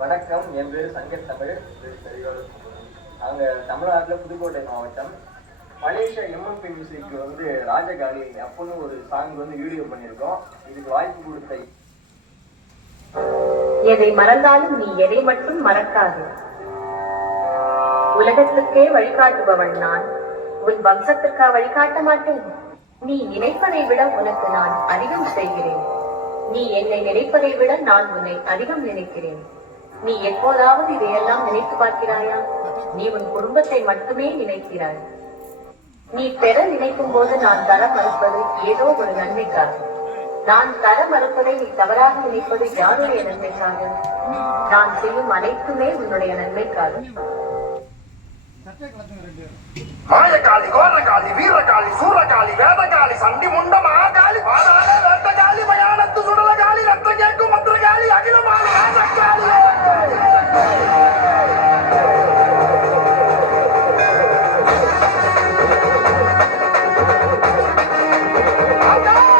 வணக்கம், என் பேரு சங்கர் தமிழ். நாங்க தமிழ்நாட்டுல புதுக்கோட்டை மாவட்டம் மலேசியா எம்எம்பி மியூசிக் ராஜகாளி அப்படின்னு ஒரு சாங் வீடியோ பண்ணியிருக்கோம். இதுக்கு வாய்ப்பு கொடுத்த எதை மறந்தாலும் நீ எதை மட்டும் மறக்காது. உலகத்துக்கே வழிகாட்டுபவன் நான், உன் வம்சத்திற்கா வழிகாட்ட மாட்டேன். நீ நினைப்பதை விட உனக்கு நான் அதிகம் செய்கிறேன். நீ என்னை நினைப்பதை விட நான் உன்னை அதிகம் நினைக்கிறேன். நீ எப்போதாவது இதையெல்லாம் நினைத்து பார்க்கிறாயா? நீ உன் குடும்பத்தை மட்டுமே நினைக்கிறாய். நீ பெற நினைக்கும் போது நான் தர மறுப்பது ஏதோ ஒரு நன்மைக்காக. நான் தர மறுப்பதை நீ தவறாக நினைப்பது யாருடைய நன்மைக்காக? நான் செய்யும் அனைத்துமே உன்னுடைய நன்மைக்காக. மாயகாளி, கோரகாளி, வீரகாளி, சூரகாளி, வேதகாளி, சண்டி முண்ட மகாகாளி, பாதாள ரத்தகாளி, மயானத்து சுடலகாளி, ரத்த கேட்கும் மந்திரகாளி, அகிலமான ராஜகாளி. Raja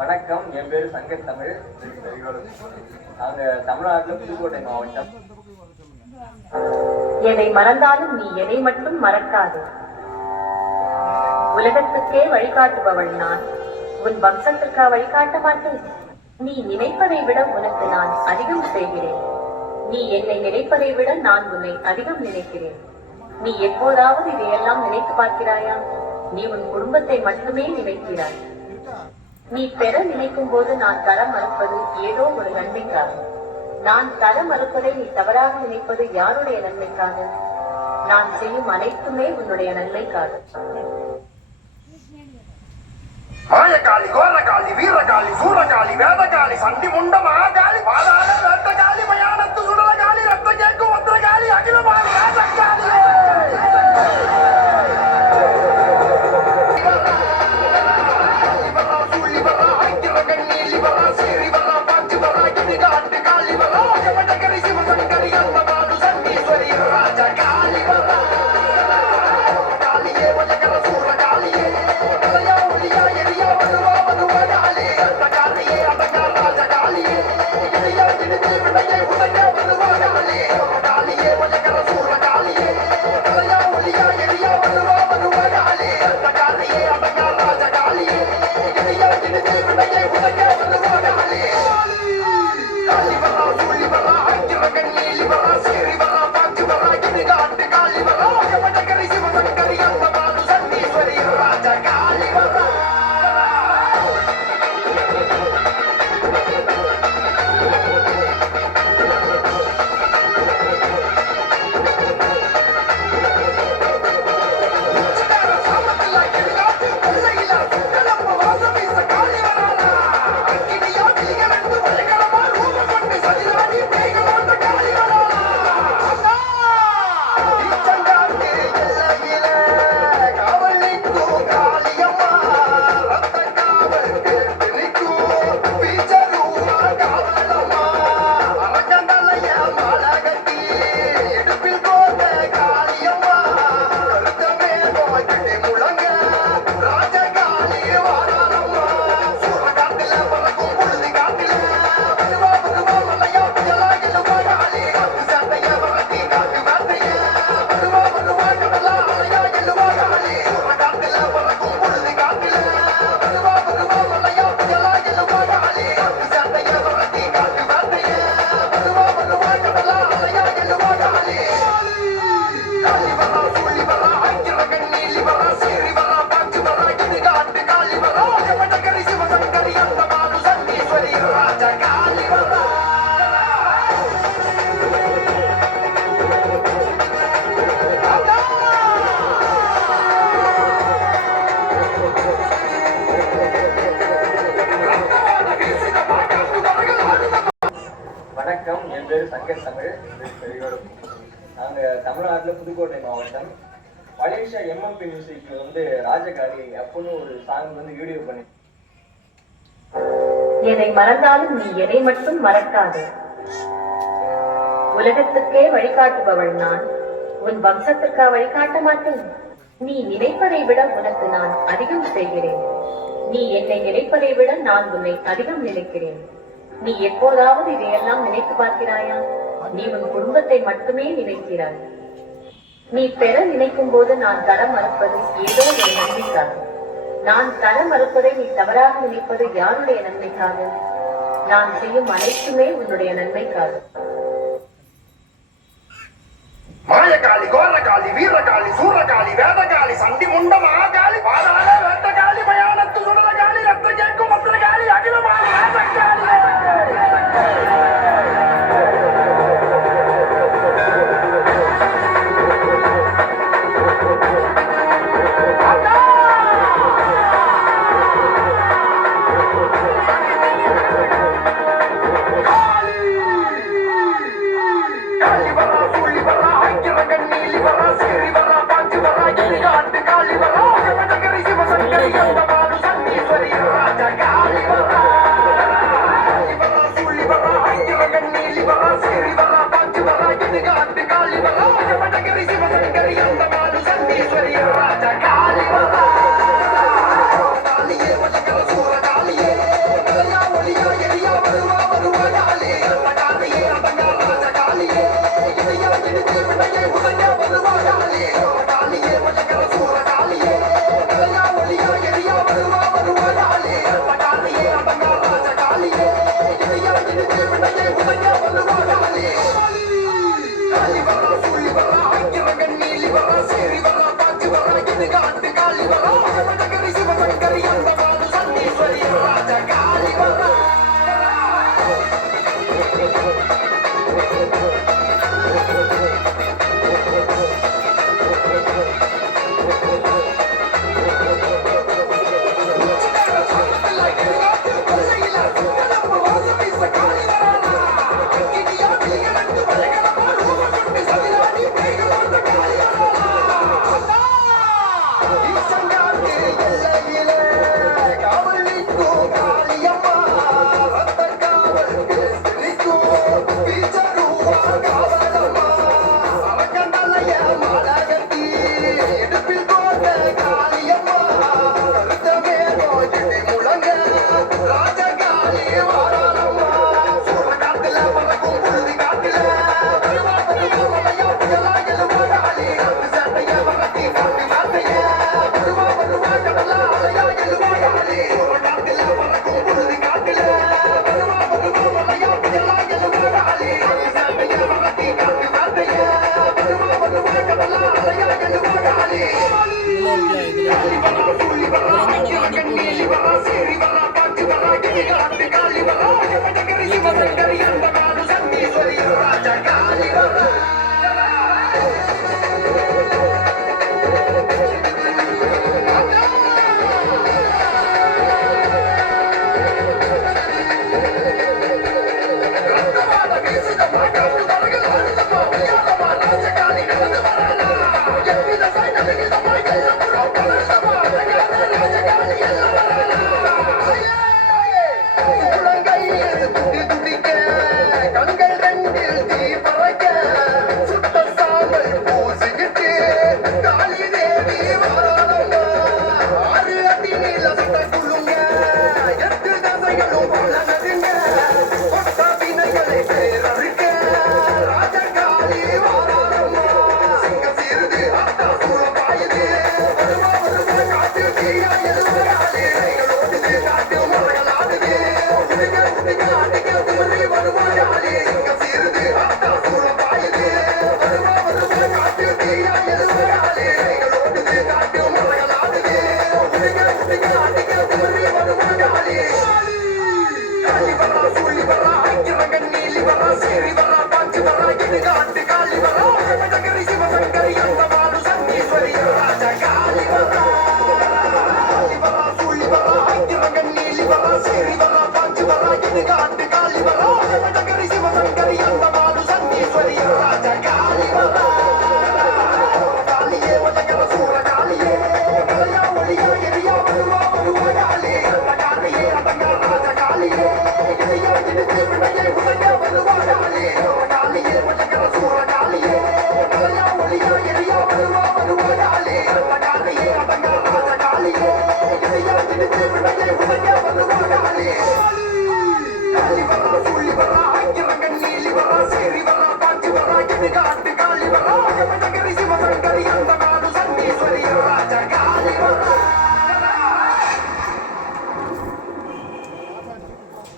வணக்கம், என் பேரு சங்கத்தமிழ். நாங்க தமிழ்நாட்டுல புதுக்கோட்டை மாவட்டம். எதை மறந்தாலும் நீ எதை மட்டும் மறக்காதே. உலகத்துக்கே வழிகாட்டுபவள் நான், உன் வம்சத்திற்கா வழிகாட்ட மாட்டேன்? நீ நினைப்பதை விட உனக்கு நான் அதிகம் செய்கிறேன். நீ என்னை நினைப்பதை விட நான் உன்னை அதிகம் நினைக்கிறேன். நீ எப்போதாவது இதையெல்லாம் நினைத்து பார்க்கிறாயா? நீ உன் குடும்பத்தை மட்டுமே நினைக்கிறாய். நீ பெற நினைக்கும் போது நான் தர மறுப்பது ஏதோ ஒரு நன்மைக்காக. நான் தர மறுப்பதை நீ தவறாக நினைப்பது யாருடைய நன்மைக்காக? நான் செய்யும் அனைத்துமே உன்னுடைய நன்மைக்காக. மாயக்காளி, கோரக்காளி, வீரகாளி, சூரகாளி, வேதகாளி, சண்டி முண்ட மகாகாளி, பாதாள வேட்டகாளி, மயானத்து சுடலகாளி, ரத்த கேட்கும் ஒத்திரகாளி, அகிலமான ராஜகாளி. வணக்கம், என் பேரு சங்கத்தமிழ். நாங்க தமிழ்நாட்டுல புதுக்கோட்டை மாவட்டம். மலேசியா எம்எம்பி மியூசிக் வந்து ராஜகாளி அப்படின்னு ஒரு சாங் வந்து வீடியோ பண்ணி. எதை மறந்தாலும் நீ எதை மட்டும் மறக்காதே. உலகத்துக்கே வழிகாட்டுபவள் நான், உன் வம்சத்திற்கா வழிகாட்ட மாட்டேன்? நீ நினைப்பதை விட உனக்கு நான் அதிகம் செய்கிறேன். நீ என்னை நினைப்பதை விட நான் உன்னை அதிகம் நினைக்கிறேன். நீ எப்போதாவது இதையெல்லாம் நினைத்து பார்க்கிறாயா? நீ உன் குடும்பத்தை மட்டுமே நினைக்கிறாய். நீ பெற நினைக்கும் போது நான் தர மறுப்பது ஏதோ ஒரு நன்மைக்காக. நான் தர மறுப்பதை நீ தவறாக நினைப்பது யாருடைய நன்மைக்காக? நான் செய்யும் அனைத்துமே உன்னுடைய நன்மைக்காக. மாயக்காளி, கோரக்காளி, வீரகாளி, சூரகாளி, வேதகாளி, சண்டி முண்ட மகாகாளி, பாதாள வேட்டகாளி, மயானத்து சுடலகாளி, ரத்த கேட்கும் ஒத்திரகாளி, அகிலமான ராஜகாளி. வினையை உதைக்க வருவா காளி காளியே வழங்கர சூர காளியே கலையா ஒளியா எரியா வருவா காளி காளியே அடங்கா ராஜ காளியே இதையா இடித்து வினையை உதைக்க வருவா காளி காளி வரா சூழி வரா ஐக்கிரகன் நீலி வரா சேரி வரா பாச்சி வரா இது காட்டு காளி வரா வடகரி சிவசங்கரி அந்த பாலு சண்டீஸ்வரி ராஜ காளி வரா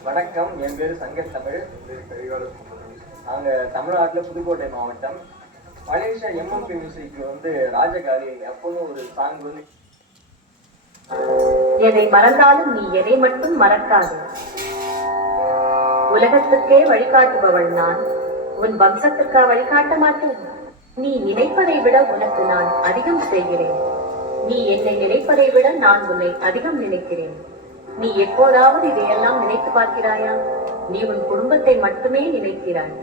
வணக்கம், என் பேரு சங்கர் தமிழ். நாங்க தமிழ்நாட்டுல புதுக்கோட்டை மாவட்டம். மலேசியா எம்எம்பி மியூசிக் வந்து ராஜகாளி அப்போன்னு ஒரு சாங் வந்து எதை மறந்தாலும் நீ எதை மட்டும் மறக்காது. உலகத்துக்கே வழிகாட்டுபவள் நான், உன் வம்சத்திற்கா வழிகாட்ட மாட்டேன். நீ நினைப்பதை விட உனக்கு நான் அதிகம் செய்கிறேன். நீ என்னை நினைப்பதை விட நான் உன்னை அதிகம் நினைக்கிறேன். நீ எப்போதாவது இதையெல்லாம் நினைத்து பார்க்கிறாயா? நீ உன் குடும்பத்தை மட்டுமே நினைக்கிறாய்.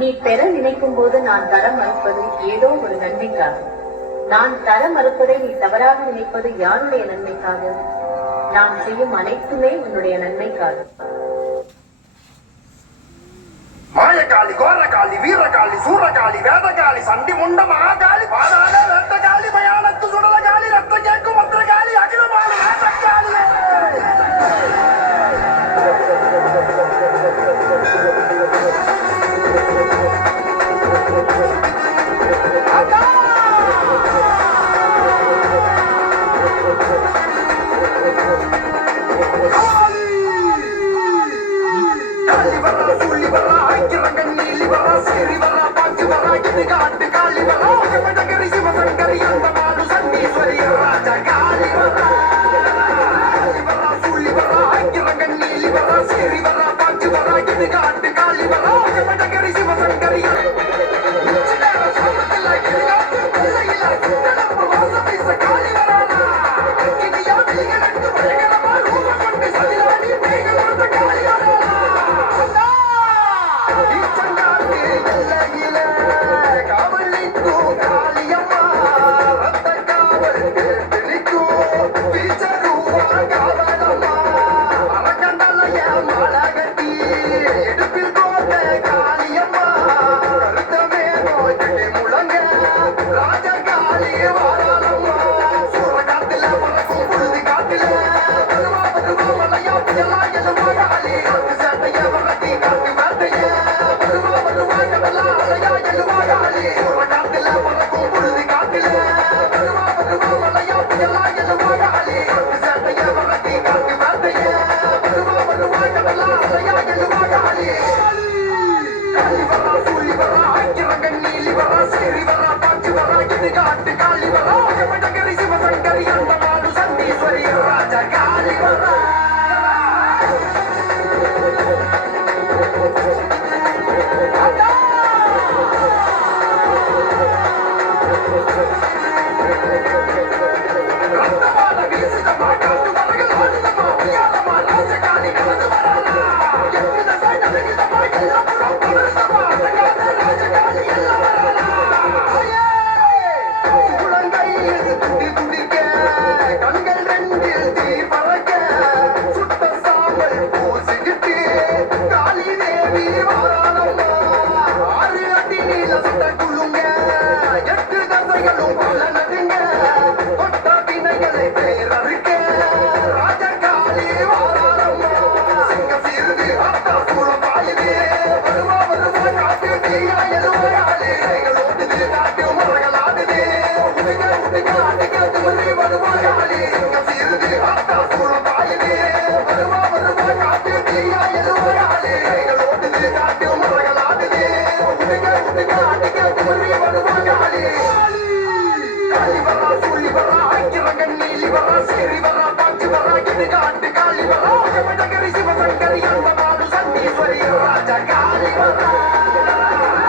நீ பெற நினைக்கும் போது நான் தர மறுப்பது ஏதோ ஒரு நன்மைக்காக. நான் தர மறுப்பதை நீ தவறாக நினைப்பது யாருடைய நன்மைக்காக? நான் செய்யும் அனைத்துமே உன்னுடைய நன்மைக்காக. மாயக்காளி, கோரக்காளி, வீரகாளி, சூரகாளி, வேதகாளி, சண்டி முண்ட மகாகாளி, பாதாள வேட்டகாளி, மயானத்து சுடலகாளி, ரத்தம் கேட்கும் மந்திரகாளி, அகிலமான ராஜகாளி. இடுகாட்டு காளி வரா மடகரி சிவசங்கரி அந்த மாடு சண்டீஸ்வரி ராஜா காளி வரா சூழி வரா ஐக்கிரங்கன் நீலி வரா சேரி வரா பாச்சு வரா இடுகாட்டு காளி வரா மடகரி சிவசங்கரி காளி வரானா இனியா வெளிகளுக்கு பயங்கரமா ரூபம் கொண்டு சதிராடி பேய்களோட காளி வரானா ஈச்சங்காட்டு எல்லையில காவலிக்கும் காளியம்மா ரத்த காவல் கேட்டு நிற்கும் பீச்சரூபா காவலம்மா அரக்கண்டலைய மாலை கட்டி இடுப்பில் கோத்த காளியம்மா கருத்தமே நோய்கிட்டு முழங்க ராஜகாளி வாராளம்மா சூறகாட்டுல பறக்கும் புழுதி காட்டுல வருவா வருவா மலையா புயலா எழுமா காளி காட்டு சேட்டைய வளர்த்தி காட்டு வேட்டைய வருவா வருவா கடலா அலையா எழுமா காளி சூறகாட்டுல பறக்கும் புழுதி காட்டுல வருவா வருவா மலையா புயலா எழுமா காளி காட்டு சேட்டைய வளர்த்தி காட்டு வேட்டைய வருவா வருவா கடலா அலையா எழுமா காளி காளி வரா சூழி வரா ஐக்கிரங்கன் நீலி வரா சேரி வரா பாச்சு வரா இடுகாட்டு காளி வரா மடகரி சிவசங்கரி அந்த மாடு சண்டீஸ்வரி ராஜா காளி வரா ரத்தமான வீசுதமா காட்டு மரங்கள் ஆடுதமா உயரமா ராஜகாளி நடந்து வரானா எவ்வித சைடமா எல்லாம் புறம் படர்ந்தமா அடங்காத ராஜகாளி எல்லாம் வரானா சுழங்கையில் துடி துடிக்க கண்கள் ரெண்டில் தீ பறக்க சுட்ட சாம்பல் பூசிக்கிட்டு காளி தேவி வாராளம்மா ஆறு அடி நீல சுட்ட குழுங்க எட்டு தசைகளும் பல நடுங்க கொட்ட வினைகளை பேரறுக்க ராஜகாளி வாராளம்மா சிங்க சீருது அத்தா சூழ பாயுது வருவா வருவா காட்டு தீயா எழுவாயாளே கைகளோடுது காட்டு மரங்கள் ஆடுது உடுங்க உடுங்க அடிக்க துமறி வருவா காளி சிங்க சீருது அத்தா சூழ பாயுது வருவா வருவா காட்டு தீயா எழுவாயாளே கைகளோடுது காட்டு மரங்கள் ஆடுது உடுங்க உடுங்க அடிக்க துமறி வருவா காளி காளி வரா சூழி வரா ஐக்கிரங்கன் நீலி வரா சேரி வரா பாச்சு வரா இடுகாட்டு காளி வரா மடகரி சிவசங்கரி அந்த மாடு சண்டீஸ்வரி ராஜா காளி வரா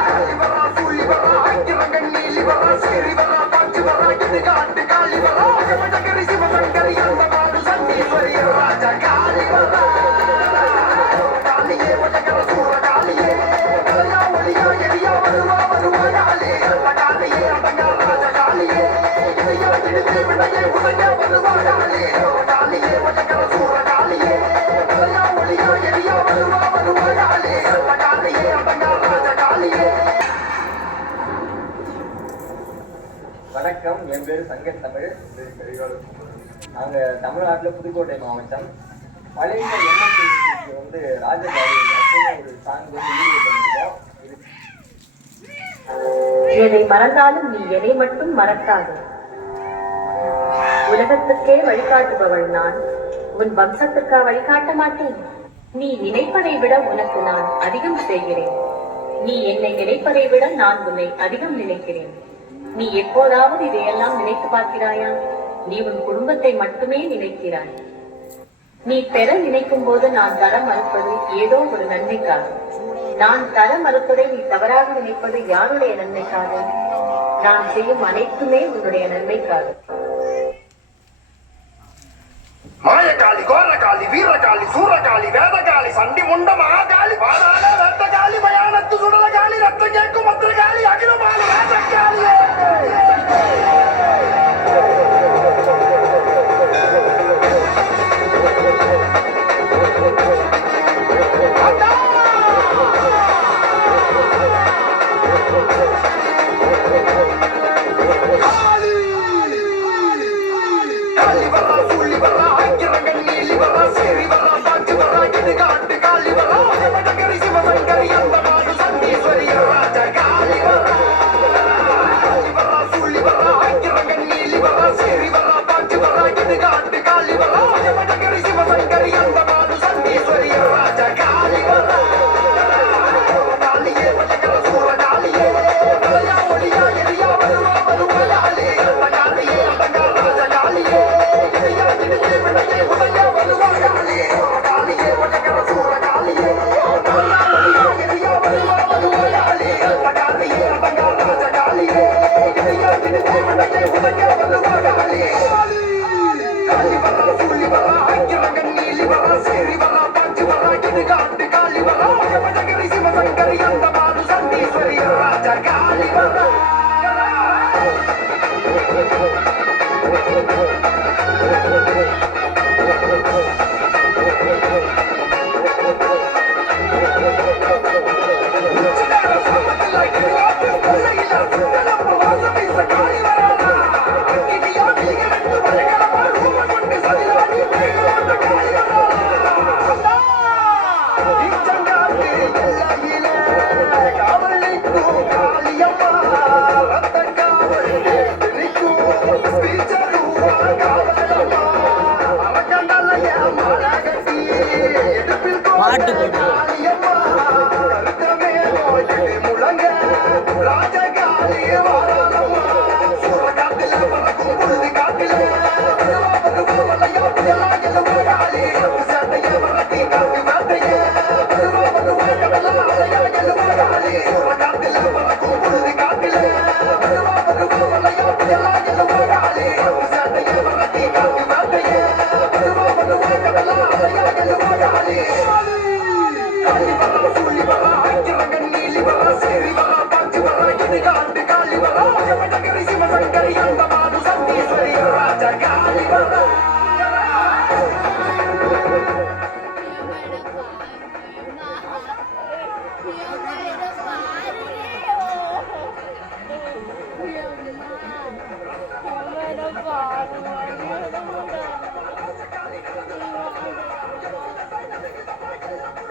காளி வரா சூழி வரா ஐக்கிரங்கன் நீலி வரா சேரி வரா பாச்சு வரா இடுகாட்டு காளி வரா மடகரி சிவசங்கரி அந்த மாடு சண்டீஸ்வரி ராஜா காளி வரா காளியே மடகர சூர காளியே கலையா ஒளியா எரியா வருவா வருவா காளி அந்த காளியே அடங்கா ராஜா காளியே இதையா இழுத்து விடையே உடைய வருவா காளி காளியே மடகர சூர காளியே கலையா ஒளியா எரியா வருவா வருவா காளி அந்த காளியே அடங்கா ராஜா காளியே வணக்கம், என் பேர் சங்கர் தமிழ். நாங்க தமிழ்நாட்டுல புதுக்கோட்டை மாவட்டம் பழைய எம்எஸ்சி வந்து ராஜகாளி அப்படின்னு ஒரு சாங் வந்து வீடியோ பண்ணிருக்கோம். எதை மறந்தாலும் நீ எதை மட்டும் மறக்காது. உலகத்துக்கே வழிகாட்டுபவள் நான். உன் வம்சத்திற்கா வழிகாட்ட மாட்டேன். நீ நினைப்பதை விட உனக்கு நான் அதிகம் செய்கிறேன். நீ என்னை நினைப்பதை விட நான் உன்னை அதிகம் நினைக்கிறேன். நீ எப்போதாவது இதையெல்லாம் நினைத்து பார்க்கிறாயா? நீ உன் குடும்பத்தை மட்டுமே நினைக்கிறாய். நீ பெற நினைக்கும் போது நான் தர மறுப்பது ஏதோ ஒரு நன்மைக்காக. நான் தர மறுப்பதை நீ தவறாக நினைப்பது யாருடைய நன்மைக்காக? நான் செய்யும் அனைத்துமே உன்னுடைய நன்மைக்காக. மாயகாளி கோரகாளி வீரகாளி சூரகாளி வேதகாளி சண்டி முண்ட மகாகாளி பாதாள ரத்தகாளி மயானத்து சுடலகாளி ரத்த கேக்கும் மத்திரகாளி அகிலமான ராஜகாளியே காளி வரா சூழி வரா ஐக்கிரங்கன் நீலி வரா சேரி வரா பாச்சு வரா இடுகாட்டு காளி வரா மடகரி சிவசங்கரி அந்த மாடு சண்டீஸ்வரி ராஜா காளி வரா பாட்டு போட்டு Bye.